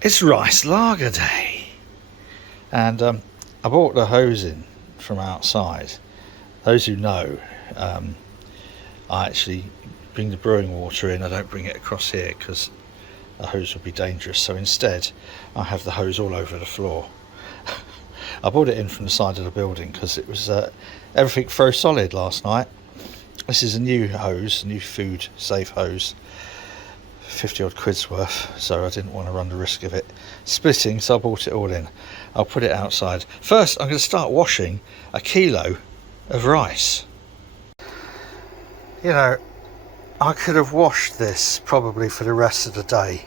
It's rice lager day, and I bought the hose in from outside. Those who know, I actually bring the brewing water in. I don't bring it across here because the hose would be dangerous, so instead I have the hose all over the floor. I brought it in from the side of the building because it was everything froze solid last night. This is a new hose, a new food safe hose, 50 odd quid's worth, so I didn't want to run the risk of it splitting, so I bought it all in. I'll put it outside. First I'm going to start washing a kilo of rice. You know, I could have washed this probably for the rest of the day,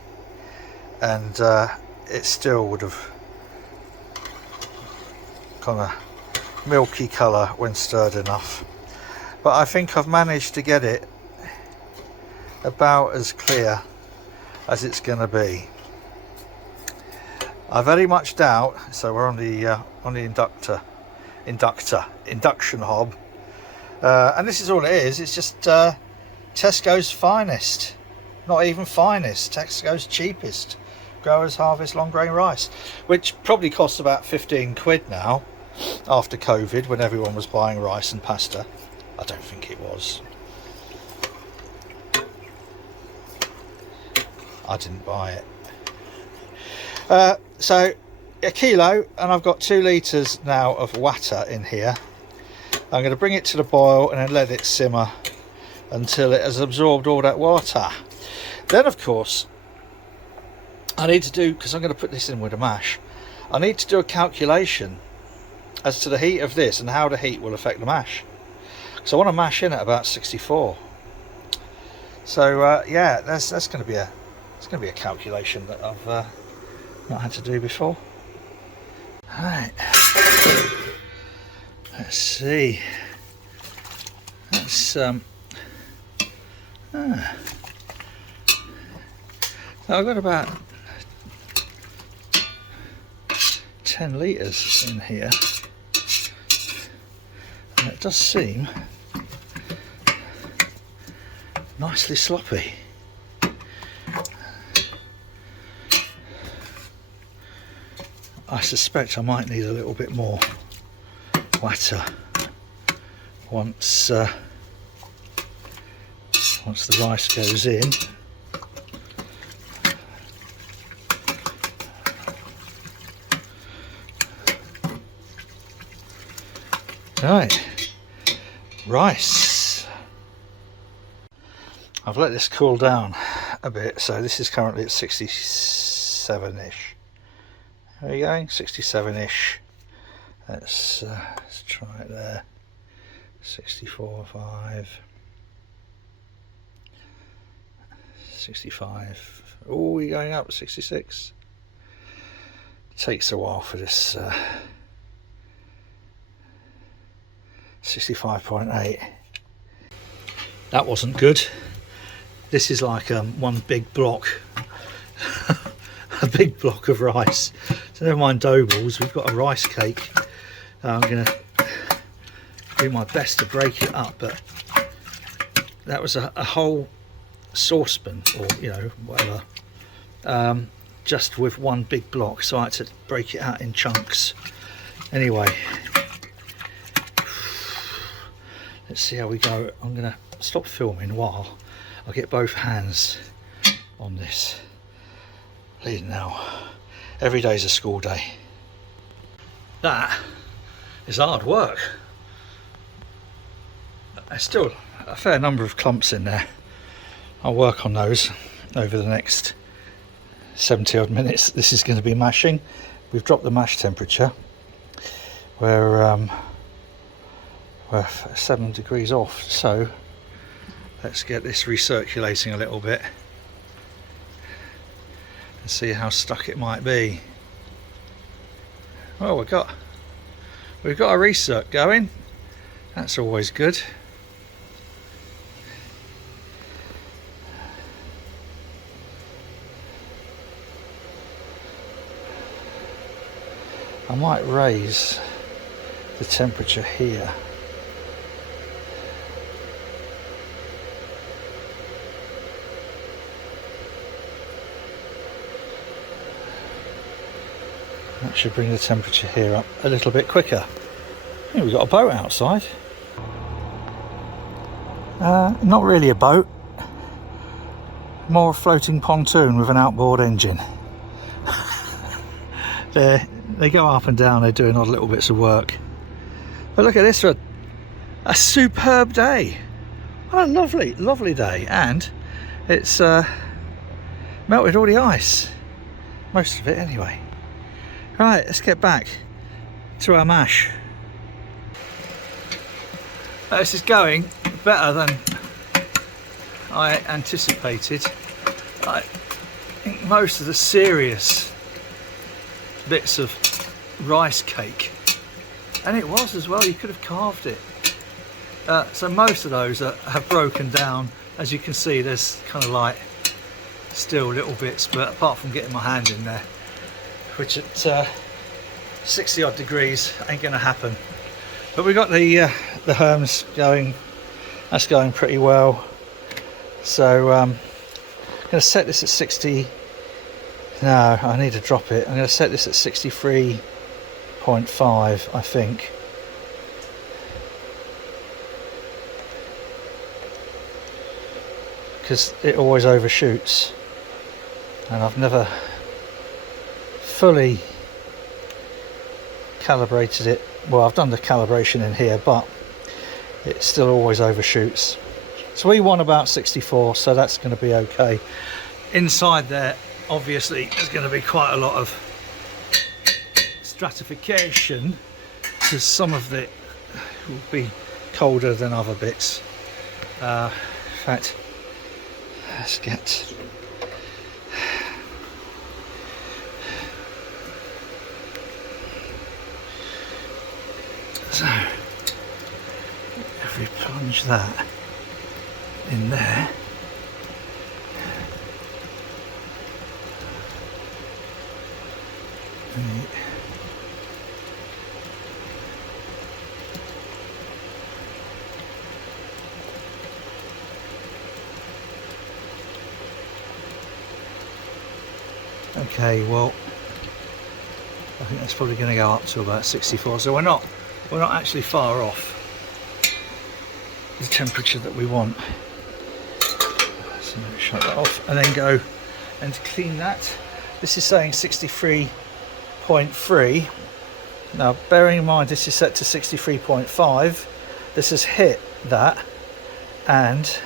and it still would have got a milky colour when stirred enough, but I think I've managed to get it about as clear as it's going to be. I very much doubt, so we're on the induction hob, and this is all it is. It's just Tesco's finest, not even finest, Tesco's cheapest Growers Harvest long grain rice, which probably costs about 15 quid now after COVID, when everyone was buying rice and pasta. I don't think it was. I didn't buy it. So a kilo, and I've got 2 litres now of water in here. I'm going to bring it to the boil and then let it simmer until it has absorbed all that water. Then of course I need to do, because I'm going to put this in with a mash, I need to do a calculation as to the heat of this and how the heat will affect the mash. So I want to mash in at about 64. So yeah, that's going to be a calculation that I've not had to do before. Right, let's see. That's so I've got about 10 litres in here, and it does seem nicely sloppy. I suspect I might need a little bit more water once the rice goes in. Right, rice. I've let this cool down a bit, so this is currently at 67-ish. There we go, 67-ish. Let's try it there. 64.5. 65. Oh, we're going up 66. Takes a while for this. 65.8. That wasn't good. This is like one big block, a big block of rice. So never mind dough balls, we've got a rice cake. I'm going to do my best to break it up, but that was a whole saucepan, or whatever, just with one big block, so I had to break it out in chunks. Anyway, let's see how we go. I'm going to stop filming while I get both hands on this. Please now. Every day's a school day. That is hard work. There's still a fair number of clumps in there. I'll work on those over the next 70 odd minutes. This is going to be mashing. We've dropped the mash temperature. We're 7 degrees off, so let's get this recirculating a little bit and see how stuck it might be. Well, we've got a recirc going. That's always good. I might raise the temperature here. That should bring the temperature here up a little bit quicker. Here we've got a boat outside. Not really a boat, more a floating pontoon with an outboard engine. They go up and down, they're doing odd little bits of work. But look at this, a superb day. What a lovely, lovely day. And it's melted all the ice. Most of it anyway. Right, let's get back to our mash. This is going better than I anticipated. I think most of the serious bits of rice cake, and it was as well, you could have carved it. So most of those have broken down. As you can see, there's kind of like still little bits, but apart from getting my hand in there, which at 60 odd degrees ain't gonna happen. But we got the herms going. That's going pretty well. So I'm going to set this at 60. No, I need to drop it. I'm going to set this at 63.5, I think. Because it always overshoots. And I've never fully calibrated it. Well, I've done the calibration in here, but it still always overshoots. So we want about 64, so that's going to be okay. Inside there, obviously, there's going to be quite a lot of stratification, because some of it will be colder than other bits. In fact, let's get... So, if we plunge that in there, okay, well, I think that's probably going to go up to about 64, so we're not actually far off the temperature that we want. So shut that off and then go and clean that. This is saying 63.3. Now bearing in mind this is set to 63.5, this has hit that and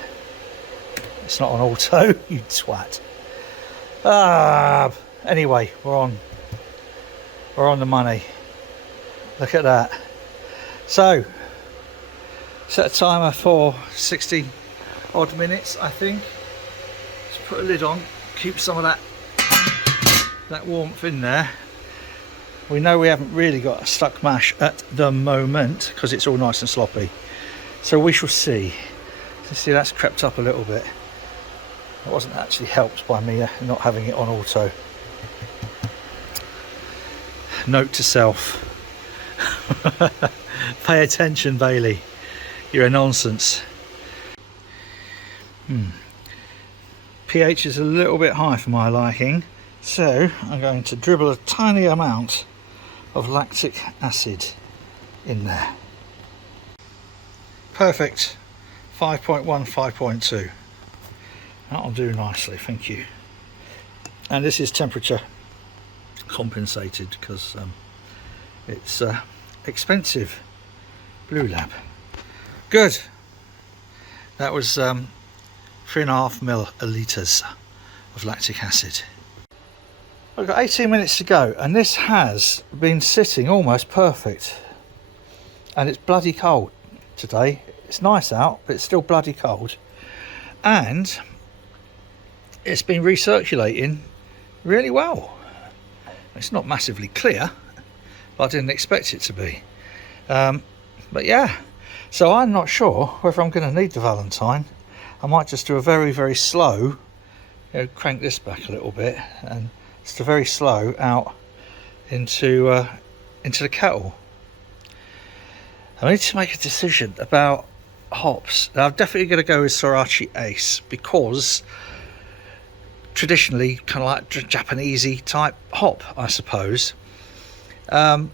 it's not on auto, you twat. Anyway, we're on the money. Look at that. So set a timer for 60 odd minutes, I think. Let's put a lid on, keep some of that warmth in there. We know we haven't really got a stuck mash at the moment because it's all nice and sloppy, so we shall see. You see, that's crept up a little bit. It wasn't actually helped by me not having it on auto. Note to self. Pay attention, Bailey. You're a nonsense. pH is a little bit high for my liking, so I'm going to dribble a tiny amount of lactic acid in there. Perfect. 5.1, 5.2. That'll do nicely, thank you. And this is temperature compensated because it's expensive Blue Lab. Good. That was 3.5 millilitres of lactic acid. I've got 18 minutes to go and this has been sitting almost perfect, and it's bloody cold today. It's nice out, but it's still bloody cold, and it's been recirculating really well. It's not massively clear, but I didn't expect it to be. But yeah, so I'm not sure whether I'm going to need the Valentine. I might just do a very, very slow, crank this back a little bit, and just a very slow out into the kettle. I need to make a decision about hops. Now, I'm definitely going to go with Sorachi Ace because traditionally kind of like Japanesey type hop, I suppose. I'm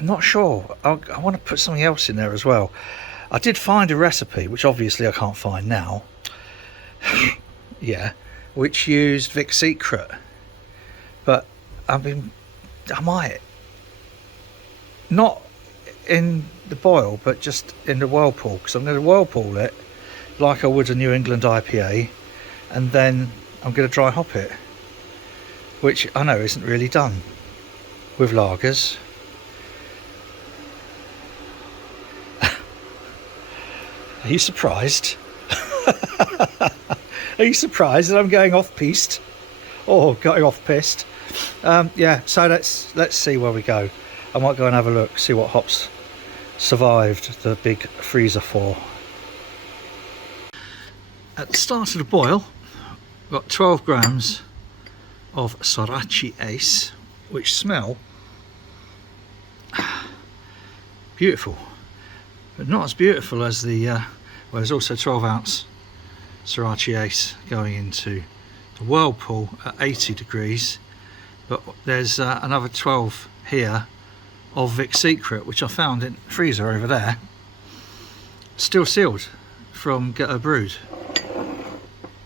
not sure. I want to put something else in there as well. I did find a recipe, which obviously I can't find now. Yeah, which used Vic's Secret, but I might not in the boil, but just in the whirlpool, because I'm going to whirlpool it like I would a New England IPA, and then I'm going to dry hop it, which I know isn't really done with lagers. Are you surprised? Are you surprised that I'm going off piste or going off piste? Yeah, so let's see where we go. I might go and have a look, see what hops survived the big freezer for. At the start of the boil, we've got 12 grams of Sorachi Ace, which smell beautiful, but not as beautiful as the well, there's also 12 ounce Sorachi Ace going into the whirlpool at 80 degrees, but there's another 12 here of Vic's Secret, which I found in the freezer over there, still sealed from Ghetto Brewed,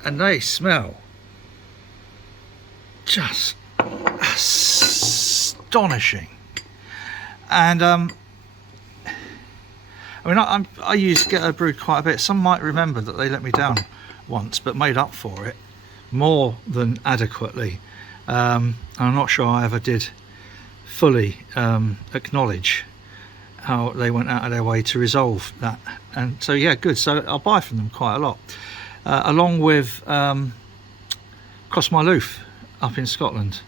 and they smell just astonishing. And I mean, I use Ghetto Brewed quite a bit. Some might remember that they let me down once, but made up for it more than adequately. I'm not sure I ever did fully acknowledge how they went out of their way to resolve that. And so yeah, good. So I'll buy from them quite a lot, along with Cross My Loof up in Scotland,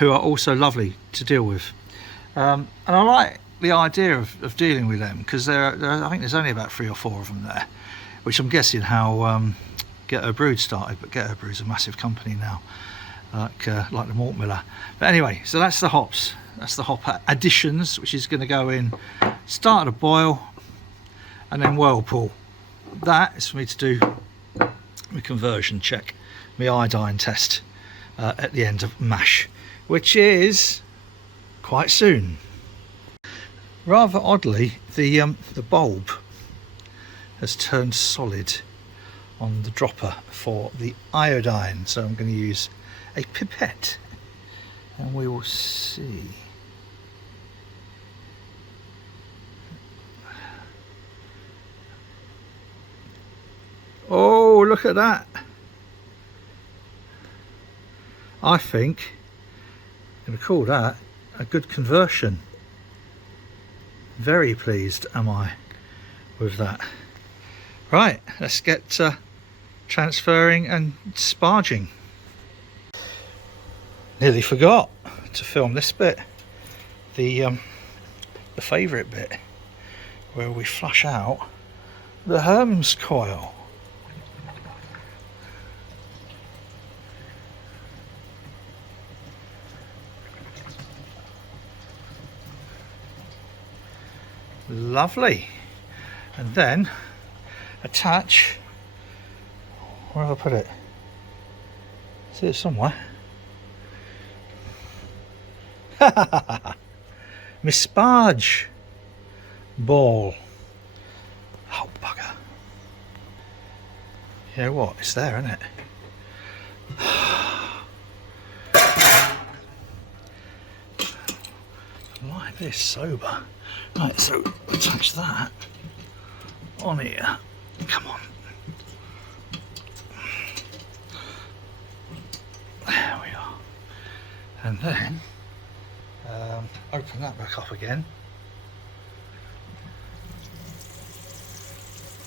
who are also lovely to deal with. And I like the idea of dealing with them, because I think there's only about 3 or 4 of them there, which I'm guessing how Ghetto Brewed started, but Ghetto Brewed's a massive company now, like the malt miller. But anyway, so that's the hops. That's the hop additions, which is going to go in start of the boil and then whirlpool. That is for me to do my conversion check, my iodine test at the end of mash, which is quite soon. Rather oddly, the bulb has turned solid on the dropper for the iodine, so I'm going to use a pipette and we will see. Oh, look at that. I think I'm going to call that a good conversion. Very pleased am I with that. Right, let's get transferring and sparging. Nearly forgot to film this bit, the favourite bit, where we flush out the Herms coil. Lovely. And then attach, where have I put it? See it somewhere. My sparge ball. Oh bugger. You know what? It's there, isn't it? Like this, sober. Right, so attach that on here. Come on. There we are. And then open that back up again.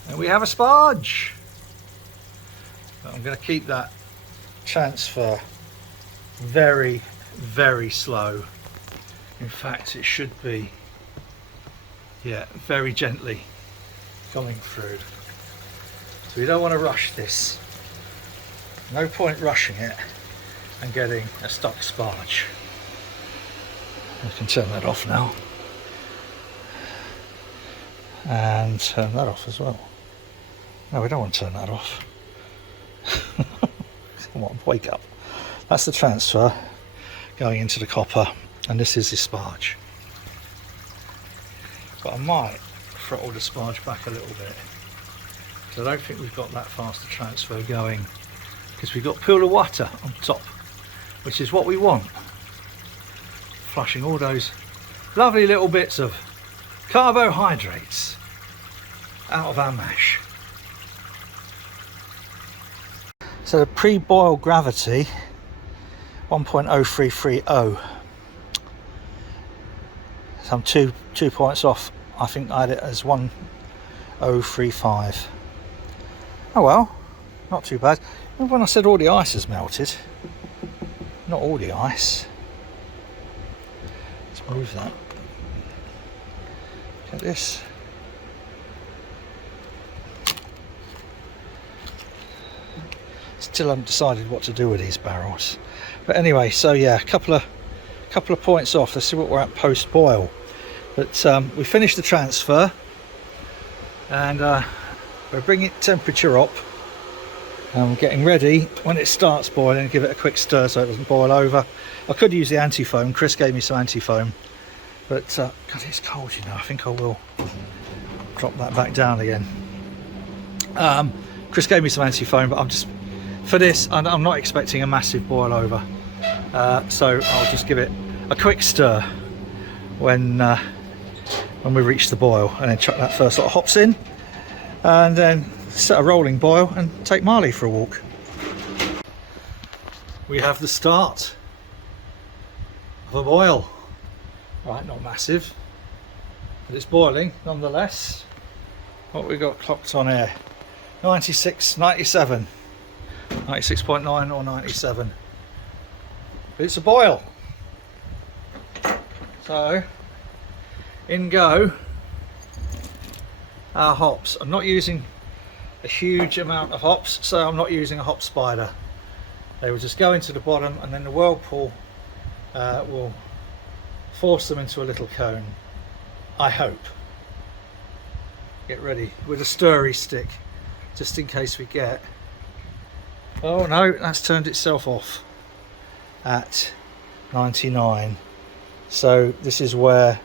And we have a sparge. But I'm going to keep that transfer very, very slow. In fact, it should be, yeah, very gently coming through. So we don't want to rush this. No point rushing it and getting a stuck sparge. I can turn that off now. And turn that off as well. No, we don't want to turn that off. Come on, wake up. That's the transfer going into the copper. and this is the sparge. But I might throttle the sparge back a little bit, because I don't think we've got that fast a transfer going, because we've got pool of water on top, which is what we want, flushing all those lovely little bits of carbohydrates out of our mash. So the pre-boil gravity 1.0330. So I'm two points off. I think I had it as 1035. Oh well, not too bad. Remember when I said all the ice has melted? Not all the ice. Let's move that. Look at this. Still haven't decided what to do with these barrels. But anyway, so yeah, a couple of points off. Let's see what we're at post boil. But we finished the transfer, and we're bringing temperature up, and we're getting ready when it starts boiling. Give it a quick stir so it doesn't boil over. I could use the anti-foam. Chris gave me some anti-foam, but God, it's cold, you know. I think I will drop that back down again. Chris gave me some anti-foam, but I'm just, for this, I'm not expecting a massive boil over, so I'll just give it a quick stir when we reach the boil, and then chuck that first lot of hops in, and then set a rolling boil and take Marley for a walk. We have the start of a boil. Right, not massive, but it's boiling nonetheless. What we got clocked on here? 96, 97, 96.9 or 97. But it's a boil. So in go our hops. I'm not using a huge amount of hops, so I'm not using a hop spider. They will just go into the bottom, and then the whirlpool will force them into a little cone, I hope. Get ready with a stirry stick, just in case we get... Oh no, that's turned itself off at 99. So this is where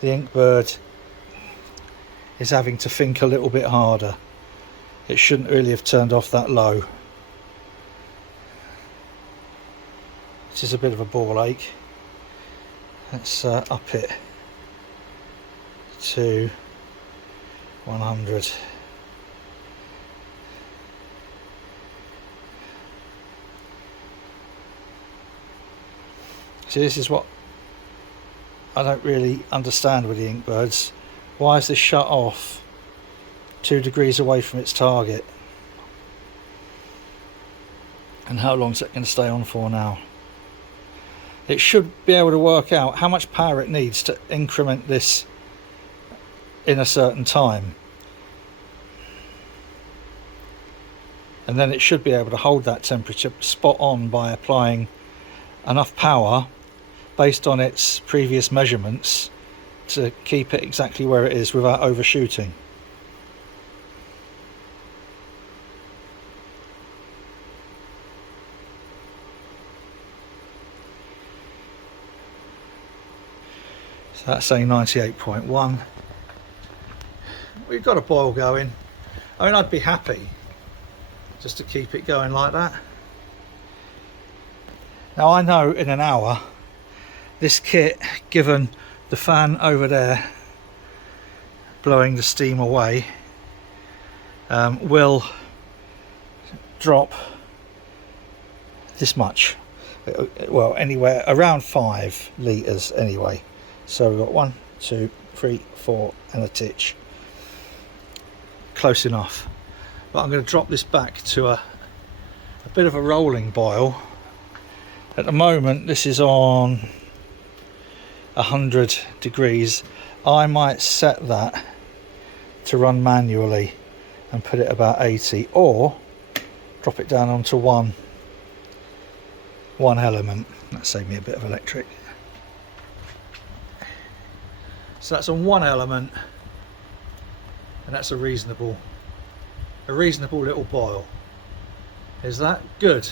the Inkbird is having to think a little bit harder. It shouldn't really have turned off that low. This is a bit of a ball ache. Let's up it to 100. See, this is what I don't really understand with the Inkbirds. Why is this shut off 2 degrees away from its target? And how long is it going to stay on for now? It should be able to work out how much power it needs to increment this in a certain time. And then it should be able to hold that temperature spot on by applying enough power based on its previous measurements to keep it exactly where it is without overshooting. So that's saying 98.1. We've got a boil going. I mean, I'd be happy just to keep it going like that. Now I know in an hour this kit, given the fan over there blowing the steam away, will drop this much. Well, anywhere around 5 litres anyway. So we've got 1, 2, 3, 4 and a titch. Close enough. But I'm going to drop this back to a bit of a rolling boil. At the moment this is on 100 degrees. I might set that to run manually and put it about 80, or drop it down onto one element. That'll save me a bit of electric. So that's on 1 element, and that's a reasonable little boil. Is that good?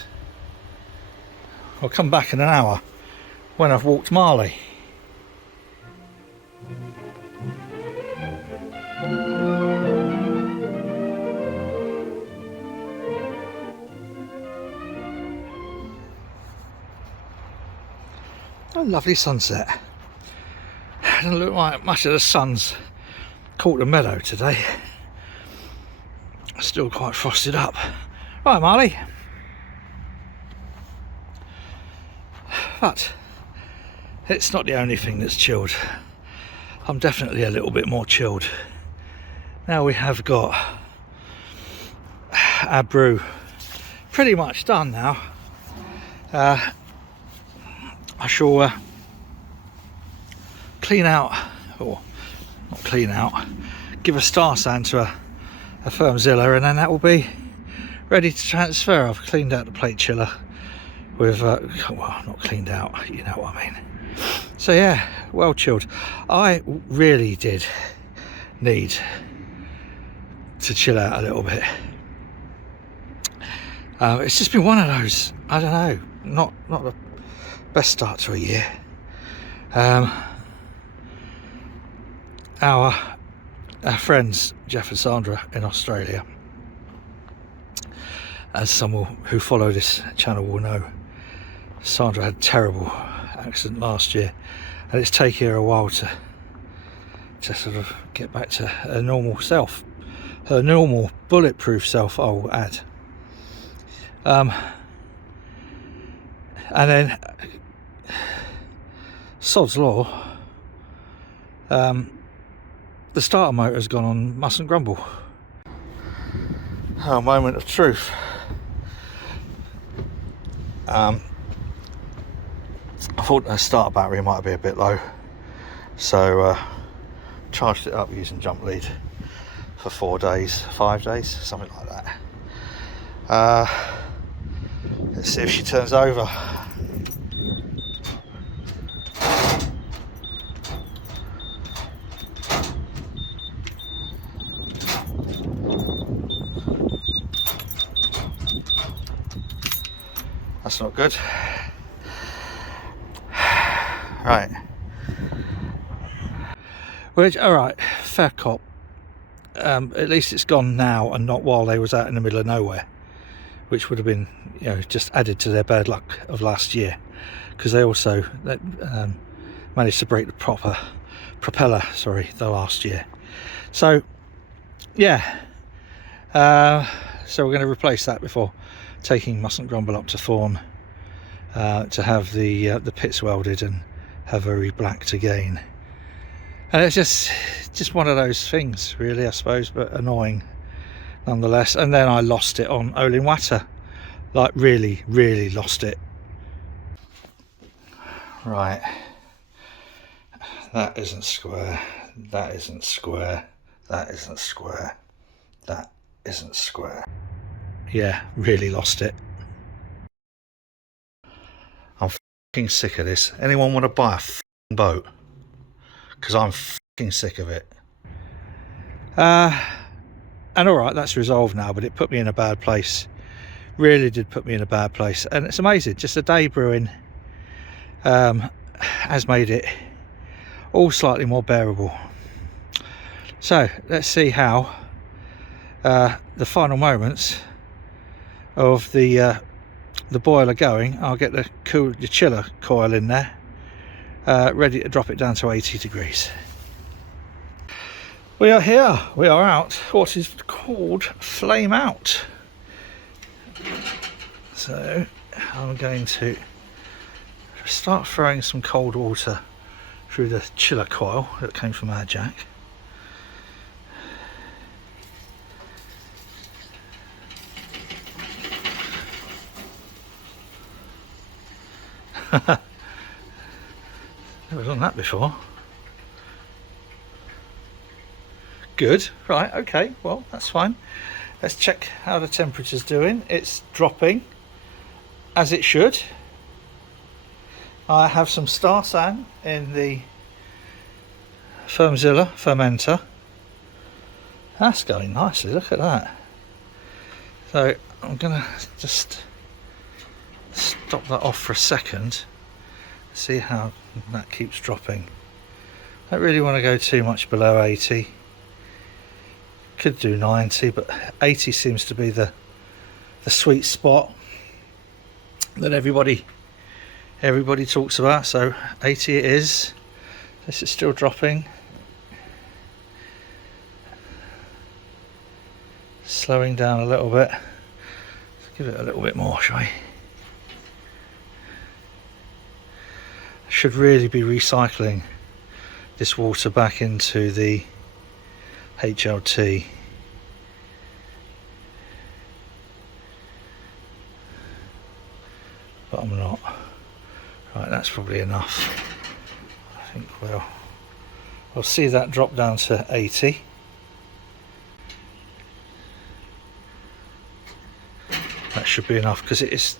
I'll come back in an hour when I've walked Marley. A lovely sunset. Doesn't look like much of the sun's caught the meadow today. Still quite frosted up. Right, Marley. But it's not the only thing that's chilled. I'm definitely a little bit more chilled. Now we have got our brew pretty much done now. I shall clean out, or not clean out, give a star sand to a Firmzilla, and then that will be ready to transfer. I've cleaned out the plate chiller with, well, not cleaned out, you know what I mean. So yeah, well chilled. I really did need to chill out a little bit. It's just been one of those, I don't know, not the best start to a year. Our friends Jeff and Sandra in Australia, as some who follow this channel will know, Sandra had a terrible accident last year, and it's taken her a while to sort of get back to her normal self, her normal bulletproof self, I will add. And then sod's law, the starter motor has gone on mustn't grumble. Oh, moment of truth. I thought the starter battery might be a bit low, so charged it up using jump lead for 4 days, 5 days, something like that. Let's see if she turns over. That's not good. Right. Which, alright, fair cop. At least it's gone now and not while they was out in the middle of nowhere, which would have been, you know, just added to their bad luck of last year, because they also managed to break the propeller, the last year. So yeah, so we're going to replace that before taking Mustn't Grumble up to Thorn to have the pits welded and have her re-blacked again. And it's just one of those things, really, I suppose, but annoying nonetheless. And then I lost it on Olin Watter, like really lost it. Right, that isn't square, that isn't square, that isn't square, that isn't square. Yeah, really lost it. I'm fucking sick of this. Anyone want to buy a fucking boat? Because I'm fucking sick of it. And alright, that's resolved now, but it put me in a bad place. Really did put me in a bad place. And it's amazing, just a day brewing has made it all slightly more bearable. So let's see how the final moments of the boiler going. I'll get the chiller coil in there, ready to drop it down to 80 degrees. We are here, we are out, what is called flame out. So I'm going to start throwing some cold water through the chiller coil that came from our jack. Never done that before. Good, right, okay, well, that's fine. Let's check how the temperature's doing. It's dropping, as it should. I have some star sand in the Firmzilla fermenter. That's going nicely, look at that. So I'm gonna just stop that off for a second. See how that keeps dropping. Don't really want to go too much below 80. Could do 90, but 80 seems to be the sweet spot that everybody talks about. So 80 it is. This is still dropping. Slowing down a little bit. Let's give it a little bit more, shall we? Should really be recycling this water back into the HLT. But I'm not. Right, that's probably enough. I think we'll see that drop down to 80. That should be enough because it is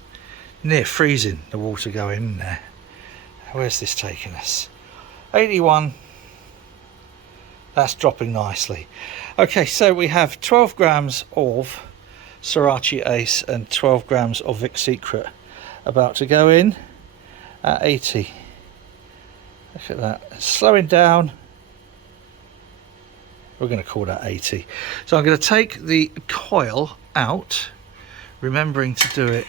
near freezing, the water going in there. Where's this taking us? 81. That's dropping nicely. Okay, so we have 12 grams of Sriracha Ace and 12 grams of Vic Secret about to go in at 80. Look at that. Slowing down. We're going to call that 80. So I'm going to take the coil out, remembering to do it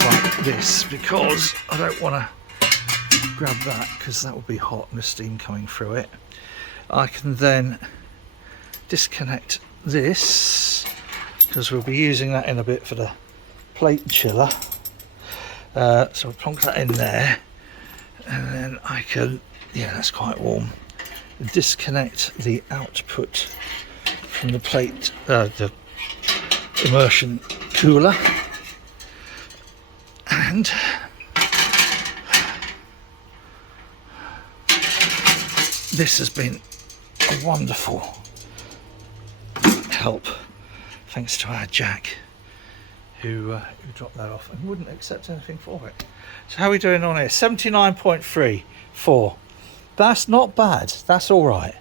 like this because I don't want to grab that because that will be hot and the steam coming through it. I can then disconnect this because we'll be using that in a bit for the plate chiller. So I'll plonk that in there and then I can, yeah, that's quite warm, disconnect the output from the plate, the immersion cooler, and this has been a wonderful help, thanks to our Jack, who dropped that off and wouldn't accept anything for it. So how are we doing on here? 79.34. That's not bad. That's all right,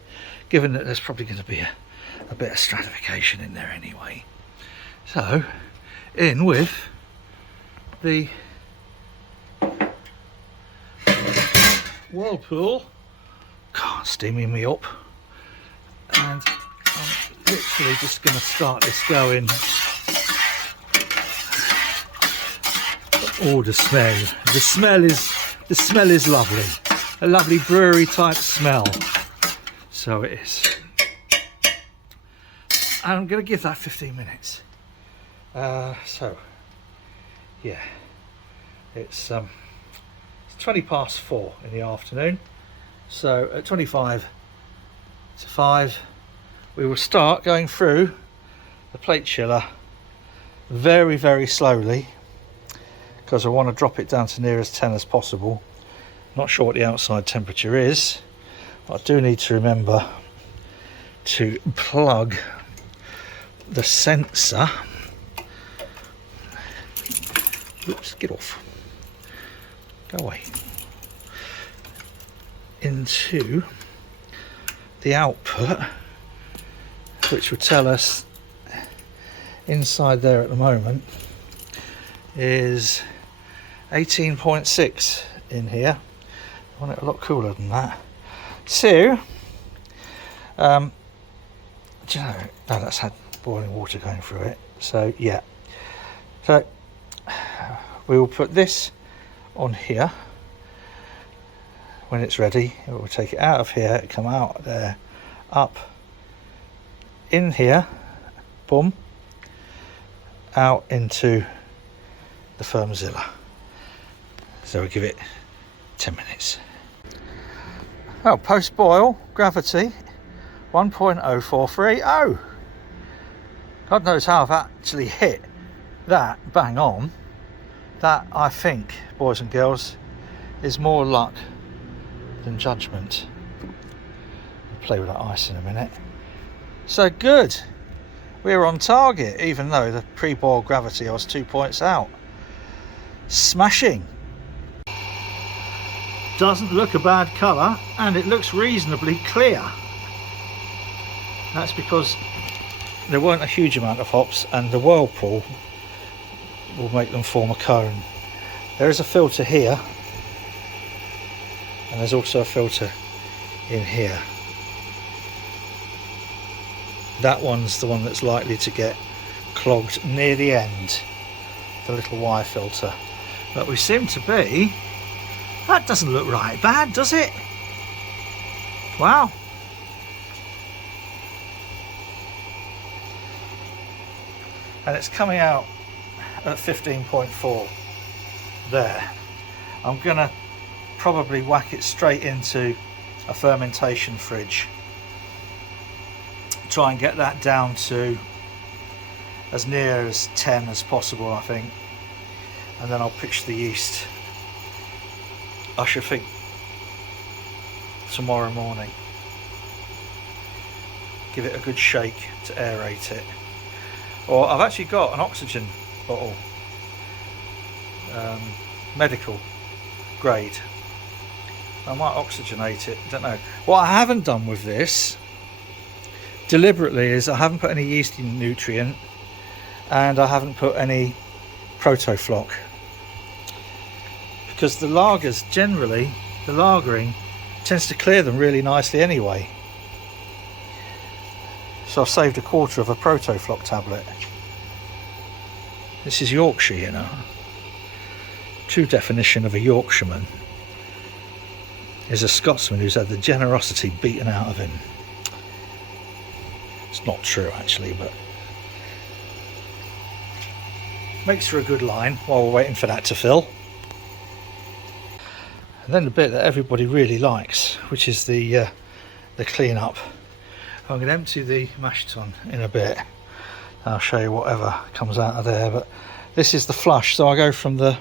given that there's probably going to be a bit of stratification in there anyway. So, in with the whirlpool. God, steaming me up, and I'm literally just going to start this going. Oh, the smell is lovely, a lovely brewery type smell, so it is. And I'm going to give that 15 minutes. So yeah, it's 20 past 4 in the afternoon. So at 25 to 5 we will start going through the plate chiller very, very slowly because I want to drop it down to near as 10 as possible. Not sure what the outside temperature is, but I do need to remember to plug the sensor. Oops, get off. Go away. Into the output, which will tell us inside there at the moment is 18.6 in here. I want it a lot cooler than that. So, do you know, no, that's had boiling water going through it. So yeah, so we will put this on here. When it's ready, we'll take it out of here, come out there, up, in here, boom, out into the Firmzilla. So we'll give it 10 minutes. Well, post boil, gravity, 1.043. Oh! God knows how I've actually hit that bang on. That, I think, boys and girls, is more luck than judgment. I'll play with that ice in a minute. So good, we're on target, even though the pre-boil gravity I was 2 points out. Smashing. Doesn't look a bad colour, and it looks reasonably clear. That's because there weren't a huge amount of hops, and the whirlpool will make them form a cone. There is a filter here and there's also a filter in here. That one's the one that's likely to get clogged near the end, the little wire filter. But we seem to be, that doesn't look right bad, does it? Wow. And it's coming out at 15.4 there. I'm gonna probably whack it straight into a fermentation fridge, try and get that down to as near as 10 as possible, I think, and then I'll pitch the yeast, I should think, tomorrow morning. Give it a good shake to aerate it. Or I've actually got an oxygen bottle, medical grade. I might oxygenate it, don't know. What I haven't done with this deliberately is I haven't put any yeast nutrient, and I haven't put any protofloc, because the lagers, generally the lagering tends to clear them really nicely anyway. So I've saved a quarter of a protofloc tablet. This is Yorkshire, you know. True definition of a Yorkshireman is a Scotsman who's had the generosity beaten out of him. It's not true actually, but makes for a good line while we're waiting for that to fill. And then the bit that everybody really likes, which is the clean up. I'm going to empty the mash tun in a bit. I'll show you whatever comes out of there, but this is the flush. So I go from the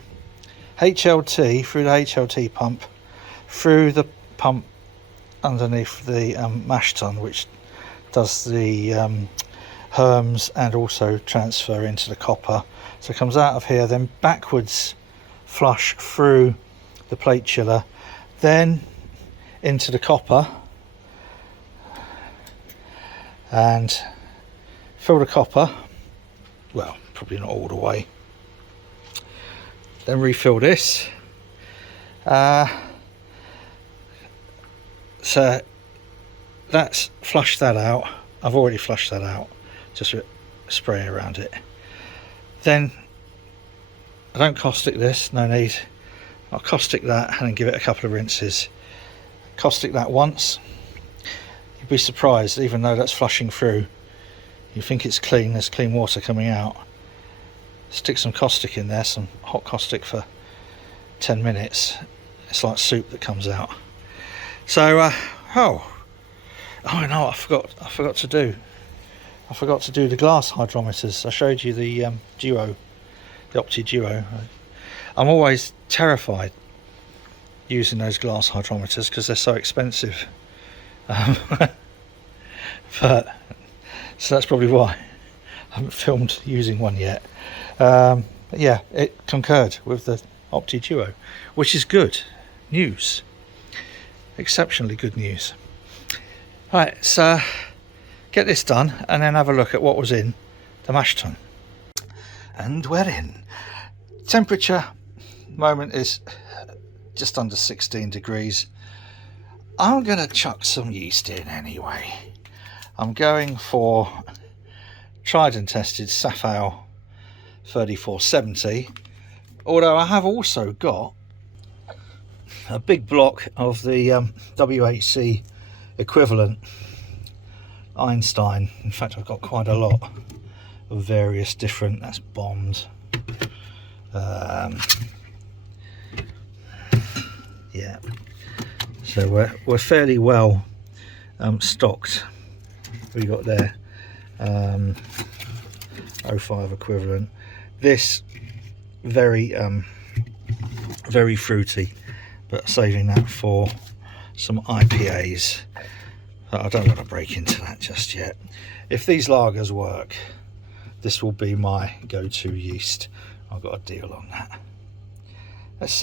HLT through the HLT pump, through the pump underneath the mash tun, which does the herms and also transfer into the copper. So it comes out of here, then backwards flush through the plate chiller, then into the copper, and fill the copper, well, probably not all the way, then refill this. So that's flushed that out. I've already flushed that out, just spray around it. Then I don't caustic this, no need. I'll caustic that and then give it a couple of rinses. Caustic that once. You'd be surprised, even though that's flushing through, you think it's clean, there's clean water coming out. Stick some caustic in there, some hot caustic for 10 minutes. It's like soup that comes out. So oh no, I forgot to do the glass hydrometers. I showed you the Duo, the Opti Duo. I'm always terrified using those glass hydrometers because they're so expensive. But so that's probably why I haven't filmed using one yet. But yeah, it concurred with the Opti Duo, which is good news, exceptionally good news. Right, so get this done and then have a look at what was in the mash tun. And we're in. Temperature moment is just under 16 degrees. I'm gonna chuck some yeast in anyway. I'm going for tried and tested Safal 3470, although I have also got a big block of the WHC equivalent Einstein. In fact, I've got quite a lot of various different, that's bombs, yeah, so we're fairly well stocked. We got there 05 equivalent. This very very fruity, but saving that for some IPAs. I don't want to break into that just yet. If these lagers work, this will be my go-to yeast. I've got a deal on that. Let's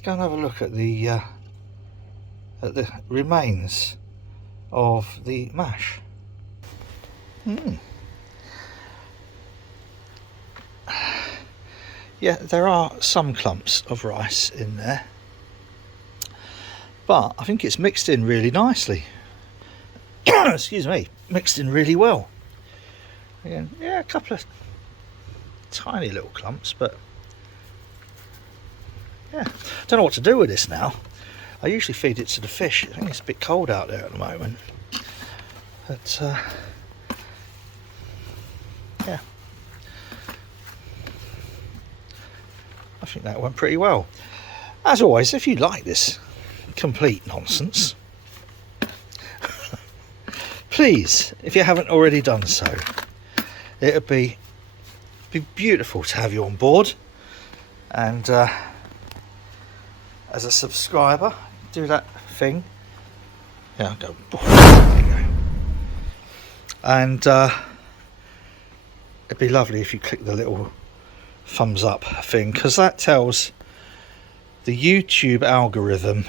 go and have a look at the remains of the mash. Yeah, there are some clumps of rice in there. but I think it's mixed in really nicely. Excuse me, mixed in really well. Again, yeah, a couple of tiny little clumps, but yeah, don't know what to do with this now. I usually feed it to the fish. I think it's a bit cold out there at the moment, but yeah, I think that went pretty well. As always, if you like this complete nonsense, please, if you haven't already done so, it would be beautiful to have you on board, and as a subscriber, do that thing. Yeah, I'll go. There you go. And it'd be lovely if you click the little thumbs up thing, because that tells the YouTube algorithm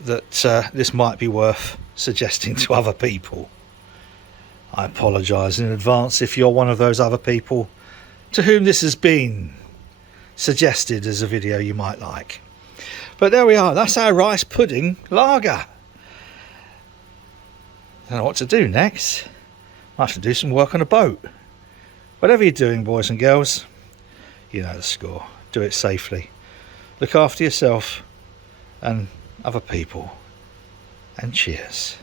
that this might be worth suggesting to other people. I apologise in advance if you're one of those other people to whom this has been suggested as a video you might like. But there we are, that's our rice pudding lager. I don't know what to do next. I have to do some work on a boat. Whatever you're doing, boys and girls, you know the score. Do it safely. Look after yourself and other people. And cheers.